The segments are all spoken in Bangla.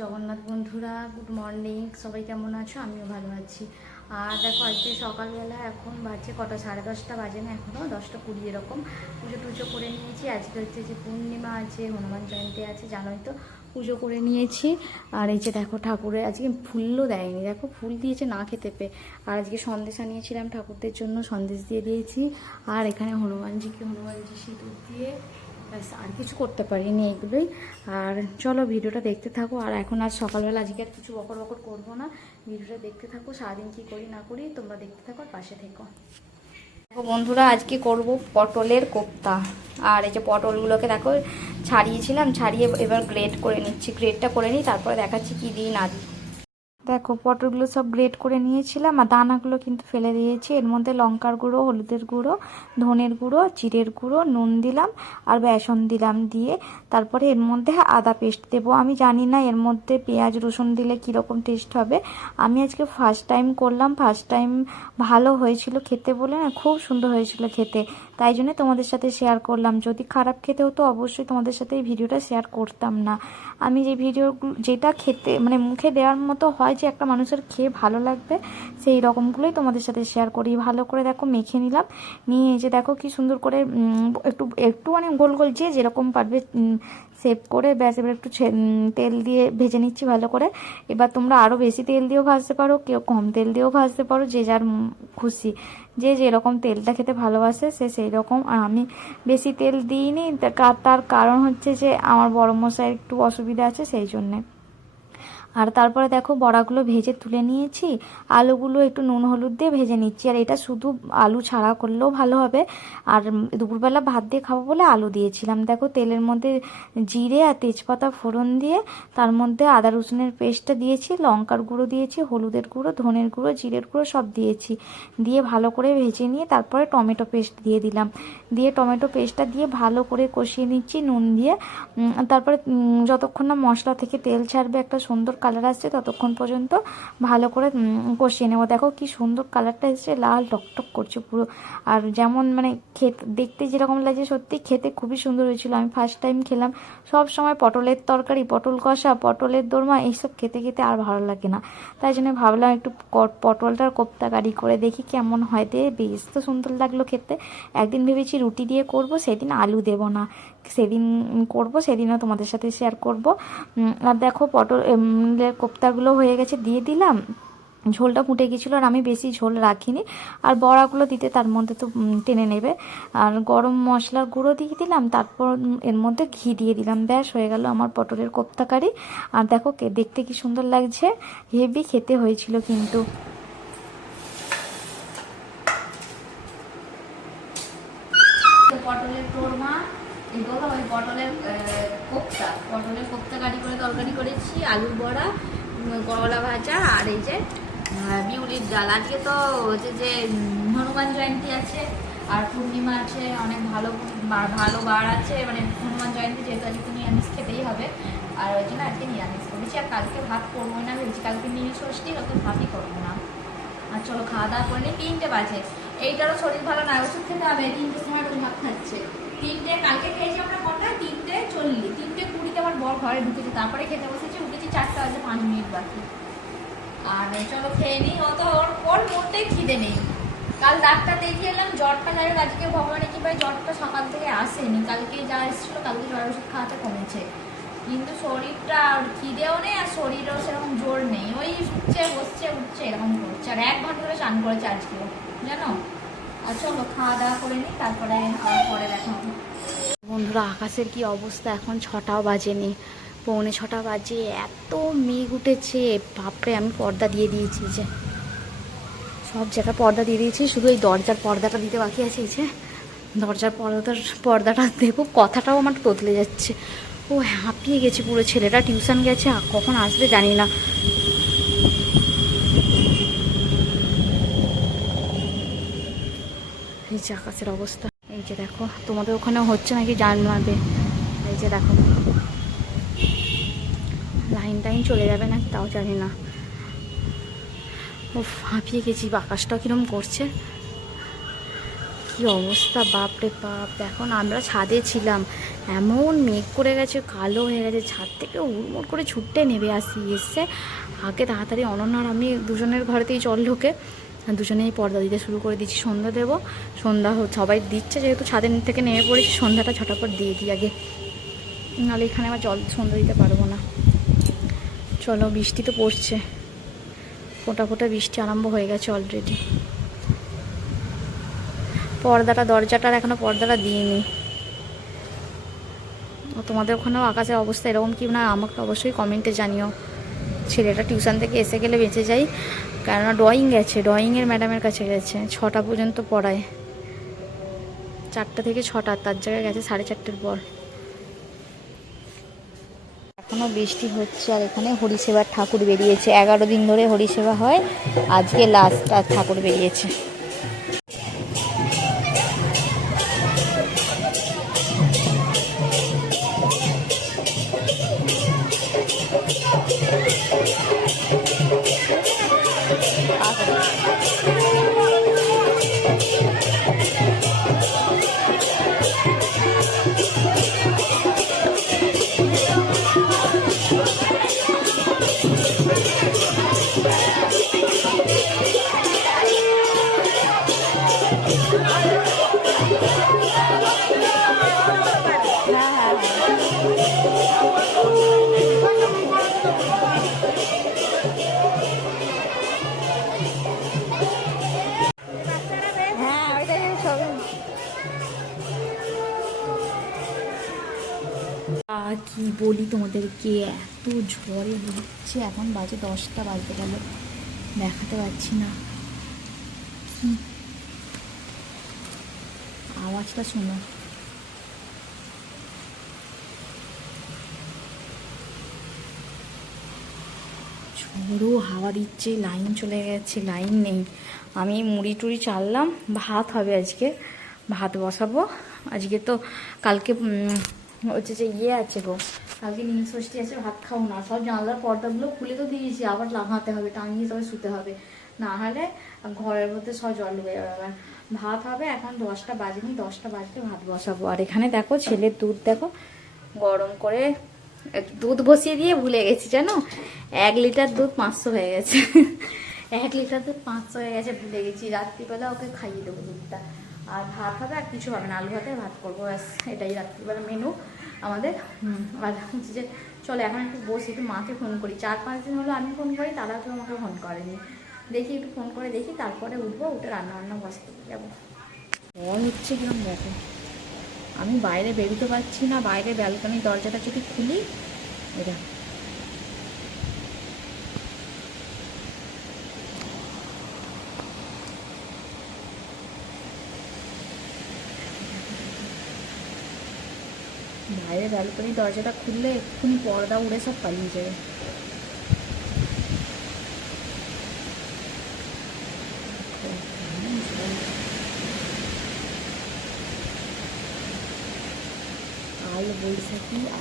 জগন্নাথ বন্ধুরা, গুড মর্নিং। সবাই কেমন আছো? আমিও ভালো আছি। আর দেখো আজকে সকালবেলা এখন বাজে কটা, 10:30 বাজে না, এখনও 10:20 এরকম। পুজো টুজো করে নিয়েছি। আজকে হচ্ছে যে পূর্ণিমা আছে, হনুমান জয়ন্তী আছে, জানোই তো। পুজো করে নিয়েছি। আর এই যে দেখো ঠাকুরের আজকে ফুলও দেয়নি, দেখো ফুল দিয়েছে না খেতে পেয়ে। আর আজকে সন্দেশ আনিয়েছিলাম ঠাকুরদের জন্য, সন্দেশ দিয়ে দিয়েছি। আর এখানে হনুমানজি সিঁদুর দিয়ে, ব্যাস আর কিছু করতে পারিনি, এগুলোই। আর চলো ভিডিওটা দেখতে থাকো। আর এখন আজ সকালবেলা আজকে আর কিছু বকর বকর করবো না, ভিডিওটা দেখতে থাকো। সারাদিন কী করি না করি তোমরা দেখতে থাকো, পাশে থেকো। দেখো বন্ধুরা, আজকে করব পটলের কোপ্তা। আর এই যে পটলগুলোকে দেখো ছাড়িয়েছিলাম, ছাড়িয়ে এবার গ্রেট করে নিচ্ছি। গ্রেটটা করে নিই, তারপরে দেখাচ্ছি কী দিই না দিই। দেখো পটলগুলো সব গ্রেট করে নিয়েছিলাম, আর দানাগুলো কিন্তু ফেলে দিয়েছি। এর মধ্যে লঙ্কার গুঁড়ো, হলুদের গুঁড়ো, ধনের গুঁড়ো, জিরের গুঁড়ো, নুন দিলাম আর বেসন দিলাম। দিয়ে তারপরে এর মধ্যে আদা পেস্ট দেবো। আমি জানি না এর মধ্যে পেঁয়াজ রসুন দিলে কীরকম টেস্ট হবে। আমি আজকে ফার্স্ট টাইম করলাম, ফার্স্ট টাইম ভালো হয়েছিল খেতে বলে, না খুব সুন্দর হয়েছিল খেতে, তাই জন্য তোমাদের সাথে শেয়ার করলাম। যদি খারাপ খেতে হতো অবশ্যই তোমাদের সাথে এই ভিডিওটা শেয়ার করতাম না। আমি যে ভিডিওগুলো যেটা খেতে মানে মুখে দেওয়ার মতো হয়, যে একটা মানুষের খেয়ে ভালো লাগবে, সেই রকমগুলোই তোমাদের সাথে শেয়ার করি। ভালো করে দেখো মেখে নিলাম, নিয়ে যে দেখো কি সুন্দর করে একটু একটু মানে গোল গোল যে যেরকম পারবে সেভ করে, ব্যাস এবার একটু তেল দিয়ে ভেজে নিচ্ছি ভালো করে। এবার তোমরা আরও বেশি তেল দিয়েও ভাজতে পারো, কেউ কম তেল দিয়েও ভাজতে পারো, যে যার খুশি, যে যেরকম তেলটা খেতে ভালোবাসে সে সেই রকম। আর আমি বেশি তেল দিইনি, তার কারণ হচ্ছে যে আমার বড় মশাই একটু অসুবিধা আছে, সেই জন্যে। আর তারপরে দেখো বড়াগুলো ভেজে তুলে নিয়েছি, আলুগুলো একটু নুন হলুদ দিয়ে ভেজে নিচ্ছি। আর এটা শুধু আলু ছাড়া করলেও ভালো হবে। আর দুপুরবেলা ভাত দিয়ে খাবো বলে আলু দিয়েছিলাম। দেখো তেলের মধ্যে জিরে আর তেজপাতা ফোড়ন দিয়ে তার মধ্যে আদা রসুনের পেস্টটা দিয়েছি, লঙ্কার গুঁড়ো দিয়েছি, হলুদের গুঁড়ো, ধনের গুঁড়ো, জিরের গুঁড়ো সব দিয়েছি। দিয়ে ভালো করে ভেজে নিয়ে তারপরে টমেটো পেস্ট দিয়ে দিলাম। দিয়ে টমেটো পেস্টটা দিয়ে ভালো করে কষিয়ে নিচ্ছি নুন দিয়ে। তারপরে যতক্ষণ না মশলা থেকে তেল ছাড়বে, একটা সুন্দর কালার আসছে, ততক্ষণ পর্যন্ত ভালো করে কষিয়ে নেবো। দেখো কি সুন্দর কালারটা এসেছে, লাল টকটক করছে পুরো। আর যেমন মানে খেতে দেখতে যেরকম লাগছে, সত্যি খেতে খুবই সুন্দর হয়েছিল। আমি ফার্স্ট টাইম খেলাম। সব সময় পটলের তরকারি, পটল কষা, পটলের দোরমা এইসব খেতে খেতে আর ভালো লাগে না, তাই জন্য ভাবলাম একটু পটলটার কোপ্তাকারি করে দেখি কেমন হয়। বেশ তো সুন্দর লাগলো খেতে। একদিন ভেবেছি রুটি দিয়ে করব, সেদিন আলু দেব না, সেদিন করব, সেদিনও তোমাদের সাথে শেয়ার করব। আর দেখো পটলের কোপ্তাগুলো হয়ে গেছে, দিয়ে দিলাম। ঝোলটা ফুটে গেছিলো, আর আমি বেশি ঝোল রাখিনি। আর বড়াগুলো দিতে তার মধ্যে তো টেনে নেবে। আর গরম মশলার গুঁড়ো দিয়ে দিলাম, তারপর এর মধ্যে ঘি দিয়ে দিলাম। ব্যাস হয়ে গেল আমার পটলের কোপ্তা কারি। আর দেখো দেখতে কি সুন্দর লাগছে, হেভি খেতে হয়েছিল কিন্তু। পটলের কোরমা, এগুলো ওই পটলের কোপ্তা কারি করে তরকারি করেছি, আলু বড়া, করলা ভাজা, আর এই যে বিউলির ডাল। আজকে তো হচ্ছে যে হনুমান জয়ন্তী আছে, আর পূর্ণিমা আছে, অনেক ভালো ভালো বার আছে, মানে হনুমান জয়ন্তী যেহেতু আজকে নিরামিষ খেতেই হবে, আর ওই জন্য আজকে নিরামিষ করেছি। আর কালকে ভাত করবো না ভেবেছি, কালকে মিনি ষষ্ঠী, অত ভাতই করবো না। আর চলো খাওয়া দাওয়া করে নিই, 3টে বাজে। এইটারও শরীর ভালো না, ওষুধ খেতে হবে। 3টের সময় রোজ ভাত খাচ্ছে। 3টে কালকে খেয়েছি আমরা কটায়, 3:40, 3:20 আমার বর ঘরে ঢুকেছে, তারপরে খেতে বসেছি। উঠেছি 4টা বাজে, 5 মিনিট বাকি। আর চলো খেয়ে নিই, অত ওর মোটেই খিদে নেই। কাল ডাক্তার দেখিয়ে এলাম, জ্বরটা যাই হোক আজকে ভগবানের কৃপায় জ্বরটা সকাল থেকে আসেনি। কালকে যা এসেছিলো, কালকে জ্বর ওষুধ খাওয়াতে কমেছে, কিন্তু শরীরটা খিদেও নেই, আর শরীরেও সেরকম জোর নেই। ওই উঠছে বসছে উঠছে এরকম করছে। আর 1 ঘন্টা ধরে চান করেছে আজকেও, জানো। আর চলো খাওয়া দাওয়া করে নিই, তারপরে পরে দেখা হবে। বন্ধুরা, আকাশের কি অবস্থা, এখন 6টাও বাজেনি, 6:45 বাজে। এত মেঘ উঠেছে বাপরে। আমি পর্দা দিয়ে দিয়েছি, যে সব জায়গায় পর্দা দিয়ে দিয়েছি, শুধু এই দরজার পর্দাটা দিতে বাকি আছে। এই যে দরজার পর্দাটা দেবো, কথাটাও আমার তোতলে যাচ্ছে। ও হাঁপিয়ে গেছি পুরো। ছেলেটা টিউশন গেছে, কখন আসবে জানি না। এই যে আকাশের অবস্থা, এই যে দেখো। তোমাদের ওখানেও হচ্ছে নাকি জানাবে। এই যে দেখো, লাইন চলে যাবে না তাও জানি না। ও হাঁপিয়ে গেছি, আকাশটাও কিরম করছে, কি অবস্থা বাপরে বাপ। এখন আমরা ছাদে ছিলাম, এমন মেঘ করে গেছে, কালো হয়ে গেছে, ছাদ থেকে উড়মুড় করে ছুটতে নেবে আসি এসছে আগে তাড়াতাড়ি অনন্যার আমি দুজনের ঘরেতেই জল ঢোকে, দুজনেই পর্দা দিতে শুরু করে দিচ্ছি। সন্ধ্যা দেবো, সন্ধ্যা সবাই দিচ্ছে যেহেতু ছাদের থেকে নেমে পড়েছি, সন্ধ্যাটা ঝটাপট দিয়ে দিই আগে, নাহলে এখানে আবার জল সন্ধ্যা দিতে পারবো না। চলো, বৃষ্টি তো পড়ছে, ফোঁটা ফোঁটা বৃষ্টি আরম্ভ হয়ে গেছে অলরেডি। দরজাটার এখনো পর্দাটা দিইনি। তোমাদের ওখানেও আকাশের অবস্থা এরকম কি না আমাকে অবশ্যই কমেন্টে জানিও। ছেলেটা টিউশন থেকে এসে গেলে বেঁচে যাই, কেননা ড্রয়িং গেছে, ড্রয়িংয়ের ম্যাডামের কাছে গেছে, 6টা পর্যন্ত পড়ায়, 4টা থেকে 6টা, তার জায়গায় গেছে 4:30 পর। এখনও বৃষ্টি হচ্ছে, আর এখানে হরিসেবার ঠাকুর বেরিয়েছে, 11 দিন ধরে হরিসেবা হয়, আজকে লাস্ট আর ঠাকুর বেরিয়েছে। কি বলি তোমাদেরকে, এত ঝড়ে হচ্ছে, এখন বাজে 10টা বাজতে গেল, দেখাতে পারছি না, আওয়াজটা শোনো। ঝোড়ো হাওয়া দিচ্ছে, লাইন চলে গেছে, লাইন নেই। আমি মুড়ি টুড়ি চাললাম, ভাত হবে আজকে, ভাত বসাবো আজকে। তো কালকে হচ্ছে যে আছে গো, কালকে নীলষষ্ঠী আছে, ভাত খাও না, সব জানলার পর্দাগুলো খুলে তো দিয়েছি, আবার লাগাতে হবে, টাঙিয়ে তবে শুতে হবে, না হলে ঘরের মধ্যে সব জল ঢুকে যাবে। আবার ভাত হবে, এখন 10টা বাজেনি, 10টা বাজলে ভাত বসাবো। আর এখানে দেখো ছেলের দুধ দেখো গরম করে, দুধ বসিয়ে দিয়ে ভুলে গেছি জানো, 1 লিটার দুধ 500 হয়ে গেছে। 1 লিটার দুধ 500 হয়ে গেছে, ভুলে গেছি। রাত্রিবেলা ওকে খাইয়ে দেবো দুধটা, আর ভাত হবে, আর কিছু হবে না, আলু ভাতে ভাত করবো, ব্যাস এটাই রাত্রিবেলা মেনু আমাদের। আর হচ্ছে যে চলো এখন একটু বসি, একটু মাকে ফোন করি, 4-5 দিন হলো আমি ফোন করি, তারা তো আমাকে ফোন করেনি, দেখি একটু ফোন করে দেখি, তারপরে উঠবো, উঠে রান্না বসাতে যাবো। জল হচ্ছে কিরম দেখো, আমি বাইরে বেরোতে পারছি না, বাইরে ব্যালকনির দরজাটা যদি খুলি, এটা বাইরে ব্যালকনির দরজাটা খুললে এক্ষুনি পর্দা উড়ে সব পালিয়ে যাবে।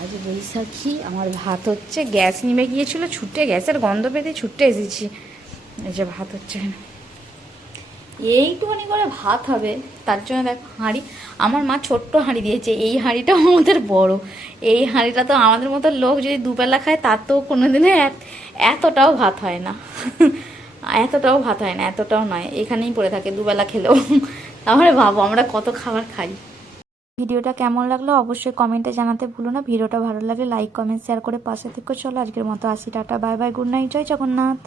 আজ বৈশাখী আমার ভাত হচ্ছে, গ্যাস নিভে গিয়েছিল, ছুটে গ্যাসের গন্ধ পেতে ছুটে এসেছি, এই যে ভাত হচ্ছে, এইটুখানি করে ভাত হবে, তার জন্য দেখো হাঁড়ি, আমার মা ছোট্ট হাঁড়ি দিয়েছে, এই হাঁড়িটাও আমাদের বড়, এই হাঁড়িটা তো আমাদের মতো লোক যদি দুবেলা খায় তার তো কোনোদিনে এতটাও ভাত হয় না। এতটাও ভাত হয় না, এতটাও নয়, এখানেই পড়ে থাকে দুবেলা খেলেও। তাহলে ভাবো আমরা কত খাবার খাই। ভিডিওটা কেমন লাগলো অবশ্যই কমেন্টে জানাতে ভুলো না, ভিডিওটা ভালো লাগলে লাইক কমেন্ট শেয়ার করে পাশে থেকো। চলো আজকের মতো আসি, tata bye bye, good night, জয় জগন্নাথ।